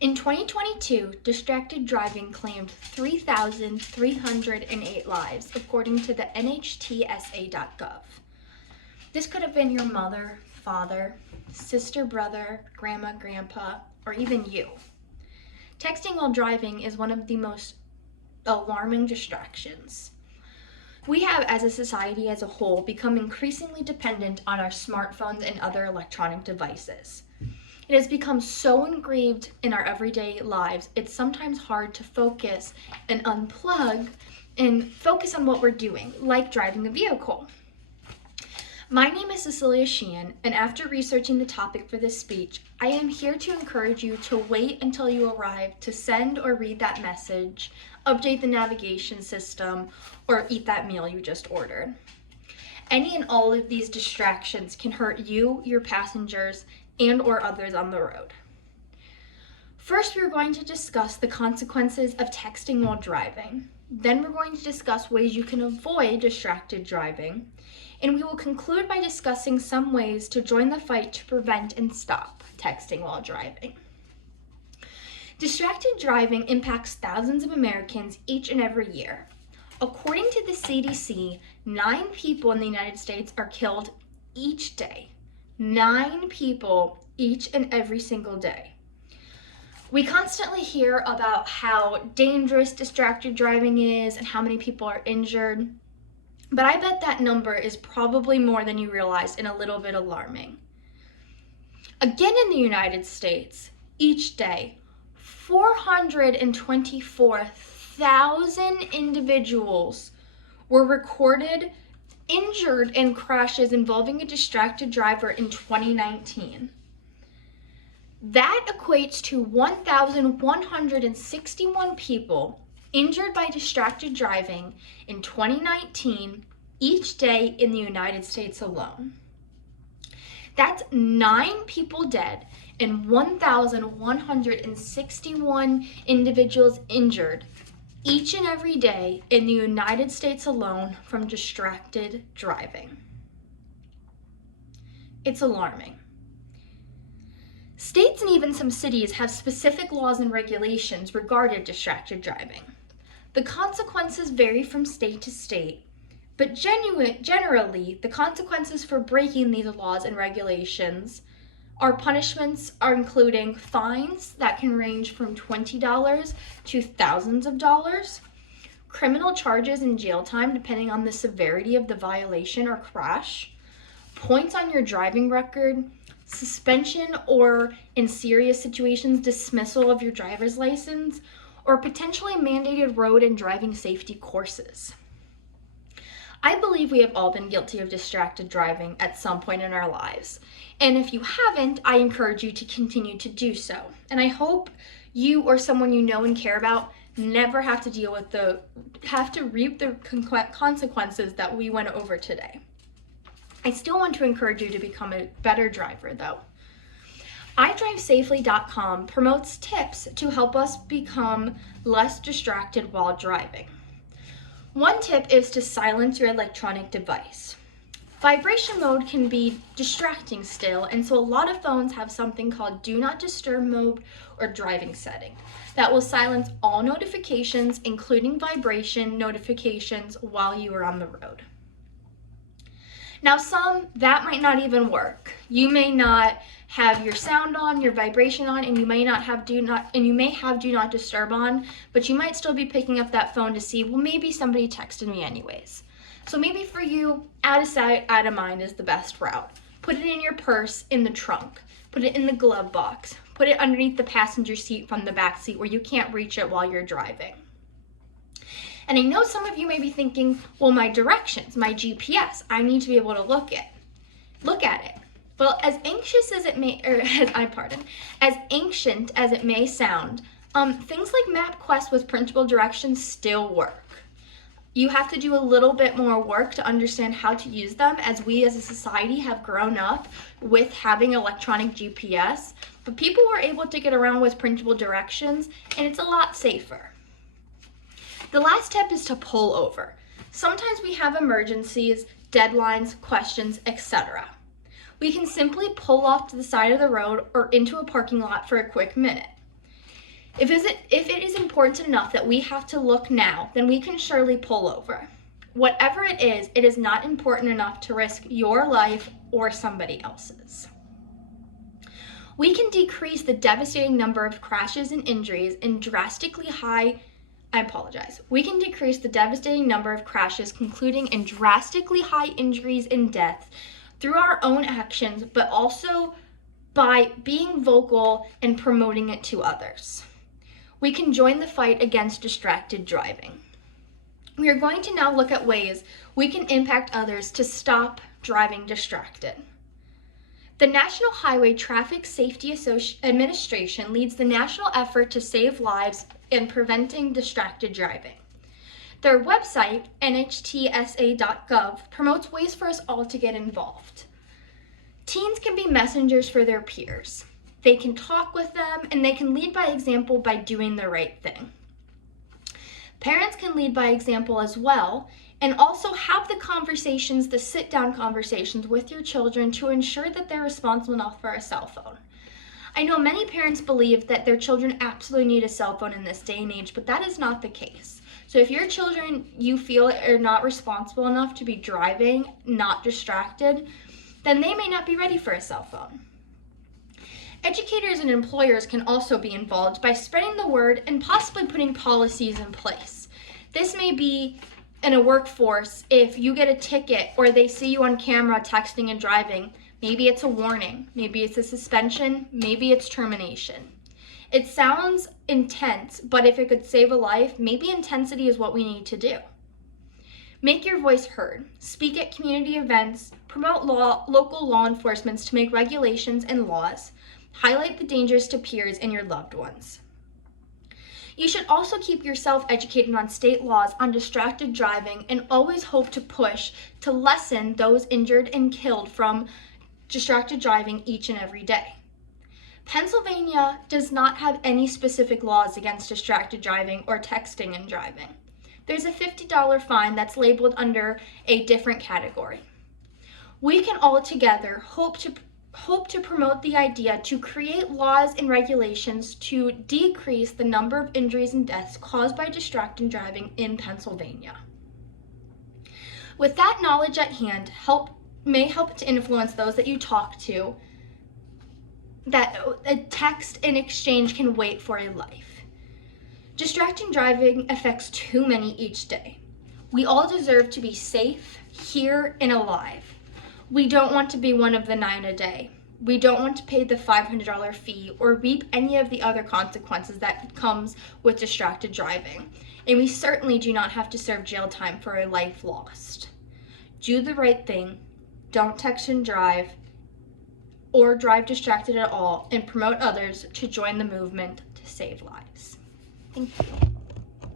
In 2022, distracted driving claimed 3,308 lives, according to the NHTSA.gov. This could have been your mother, father, sister, brother, grandma, grandpa, or even you. Texting while driving is one of the most alarming distractions. We have, as a society as a whole, become increasingly dependent on our smartphones and other electronic devices. It has become so engraved in our everyday lives, it's sometimes hard to focus and unplug and focus on what we're doing, like driving a vehicle. My name is Cecilia Sheehan, and after researching the topic for this speech, I am here to encourage you to wait until you arrive to send or read that message, update the navigation system, or eat that meal you just ordered. Any and all of these distractions can hurt you, your passengers, and or others on the road. First, we're going to discuss the consequences of texting while driving. Then we're going to discuss ways you can avoid distracted driving. And we will conclude by discussing some ways to join the fight to prevent and stop texting while driving. Distracted driving impacts thousands of Americans each and every year. According to the CDC, 9 people in the United States are killed each day. 9 people each and every single day. We constantly hear about how dangerous distracted driving is and how many people are injured. But I bet that number is probably more than you realize and a little bit alarming. Again, in the United States, each day, 424,000 individuals were recorded injured in crashes involving a distracted driver in 2019. That equates to 1,161 people injured by distracted driving in 2019 each day in the United States alone. That's 9 people dead and 1,161 individuals injured each and every day in the United States alone from distracted driving. It's alarming. States and even some cities have specific laws and regulations regarding distracted driving. The consequences vary from state to state, but generally, the consequences for breaking these laws and regulations punishments are including fines that can range from $20 to thousands of dollars, criminal charges and jail time depending on the severity of the violation or crash, points on your driving record, suspension or, in serious situations, dismissal of your driver's license, or potentially mandated road and driving safety courses. I believe we have all been guilty of distracted driving at some point in our lives. And if you haven't, I encourage you to continue to do so. And I hope you or someone you know and care about never have to reap the consequences that we went over today. I still want to encourage you to become a better driver though. iDriveSafely.com promotes tips to help us become less distracted while driving. One tip is to silence your electronic device. Vibration mode can be distracting still, and so a lot of phones have something called Do Not Disturb mode or driving setting that will silence all notifications, including vibration notifications, while you are on the road. Now that might not even work. You may not have your sound on, your vibration on, and you may have Do Not Disturb on, but you might still be picking up that phone to see, well, maybe somebody texted me anyways. So maybe for you, out of sight, out of mind is the best route. Put it in your purse, in the trunk. Put it in the glove box. Put it underneath the passenger seat from the back seat where you can't reach it while you're driving. And I know some of you may be thinking, well, my directions, my GPS, I need to be able to look at it. Well, as ancient as it may sound, things like MapQuest with printable directions still work. You have to do a little bit more work to understand how to use them, as we as a society have grown up with having electronic GPS, but people were able to get around with printable directions, and it's a lot safer. The last tip is to pull over. Sometimes we have emergencies, deadlines, questions, etc. We can simply pull off to the side of the road or into a parking lot for a quick minute. If it is important enough that we have to look now, then we can surely pull over. Whatever it is not important enough to risk your life or somebody else's. We can decrease the devastating number of crashes and injuries We can decrease the devastating number of crashes, concluding in drastically high injuries and deaths through our own actions, but also by being vocal and promoting it to others. We can join the fight against distracted driving. We are going to now look at ways we can impact others to stop driving distracted. The National Highway Traffic Safety Administration leads the national effort to save lives in preventing distracted driving. Their website, nhtsa.gov, promotes ways for us all to get involved. Teens can be messengers for their peers. They can talk with them, and they can lead by example by doing the right thing. Parents can lead by example as well, and also have the sit-down conversations with your children to ensure that they're responsible enough for a cell phone. I know many parents believe that their children absolutely need a cell phone in this day and age, but that is not the case. So if your children, you feel, are not responsible enough to be driving, not distracted, then they may not be ready for a cell phone. Educators and employers can also be involved by spreading the word and possibly putting policies in place. This may be in a workforce if you get a ticket or they see you on camera texting and driving. Maybe it's a warning, maybe it's a suspension, maybe it's termination. It sounds intense, but if it could save a life, maybe intensity is what we need to do. Make your voice heard. Speak at community events. Promote local law enforcement to make regulations and laws. Highlight the dangers to peers and your loved ones. You should also keep yourself educated on state laws on distracted driving and always hope to push to lessen those injured and killed from distracted driving each and every day. Pennsylvania does not have any specific laws against distracted driving or texting and driving. There's a $50 fine that's labeled under a different category. We can all together hope to promote the idea to create laws and regulations to decrease the number of injuries and deaths caused by distracted driving in Pennsylvania. With that knowledge at hand, may help to influence those that you talk to, that a text in exchange can wait for a life. Distracted driving affects too many each day. We all deserve to be safe, here, and alive. We don't want to be one of the 9 a day. We don't want to pay the $500 fee or reap any of the other consequences that comes with distracted driving. And we certainly do not have to serve jail time for a life lost. Do the right thing. Don't text and drive or drive distracted at all, and promote others to join the movement to save lives. Thank you.